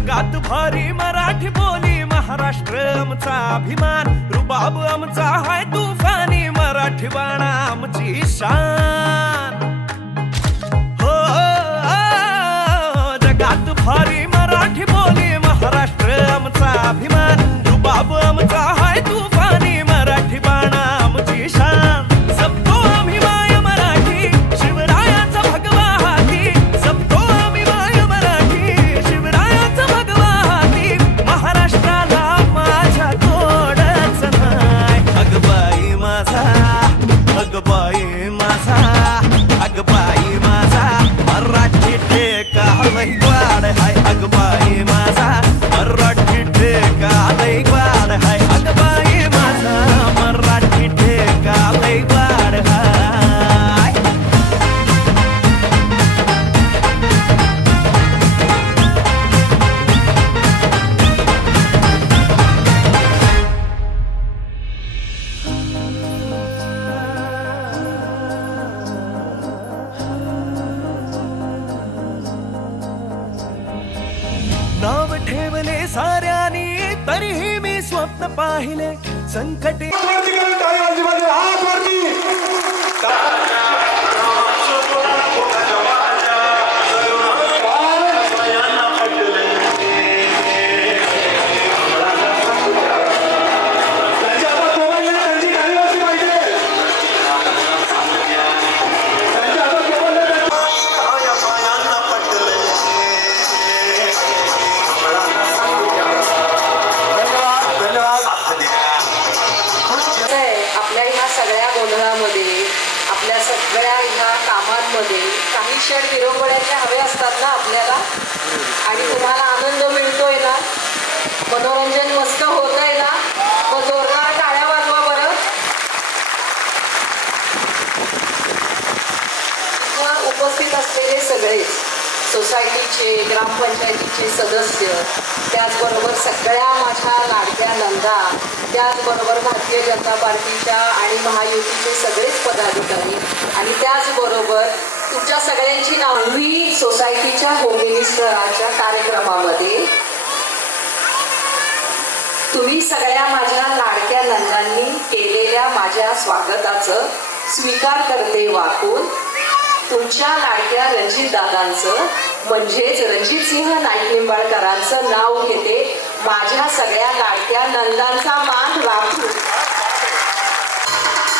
जगात भारी मराठी बोली महाराष्ट्र आमचा अभिमान रुबाब आमचा हाय तुफानी मराठी बाणा आमची शान. हो, हो, हो जगात भारी ठेवले साऱ्यानी तरीही मी स्वप्न पाहिले. संकटे जगामध्ये आपल्या सगळ्या ह्या कामांमध्ये काही क्षण विरंगुळ्याचे हवे असतात ना आपल्याला? आणि तुम्हाला आनंद मिळतोय ना? मनोरंजन मस्त होत आहे ना? मग जोरदार टाळ्या वाजवा बरं. उपस्थित असलेले सगळेच सोसायटीचे ग्रामपंचायतीचे सदस्य त्याचबरोबर सगळ्या माझ्या लाडक्या नंदा त्याचबरोबर भारतीय जनता पार्टीच्या आणि महायुतीचे सगळेच पदाधिकारी आणि त्याचबरोबर तुमच्या सगळ्यांची नावी सोसायटीच्या होम मिनिस्टराच्या कार्यक्रमामध्ये. तुम्ही सगळ्या माझ्या लाडक्या नंदांनी केलेल्या माझ्या स्वागताचं स्वीकार करते वाकून तुमच्या लाडक्या रणजित दादांचं म्हणजेच रणजित सिंह नाईक निंबाळकरांचं नाव घेते माझ्या सगळ्या लाडक्या नंदांचा मान राखून